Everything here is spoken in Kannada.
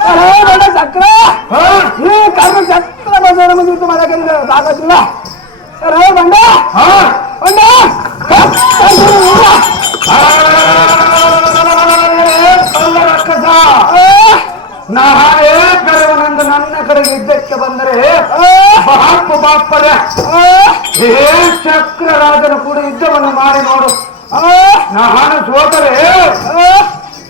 अरे बंडा चक्र हे कारण चक्र बसवणं म्हणजे तुम्हाला काही ताकद तुला अरे बंडा बंडा ನಾಳೆ ಬೆಳವನಂದು ನನ್ನ ಕಡೆಗೆ ಯುದ್ಧಕ್ಕೆ ಬಂದರೆ ಬಾಪ ಬಾಪಡ ಹೇ ಚಕ್ರರಾಜನ ಕೂಡ ಯುದ್ಧವನ್ನು ಮಾಡಿ ನೋಡು ನಾನು ಸೋತರೆ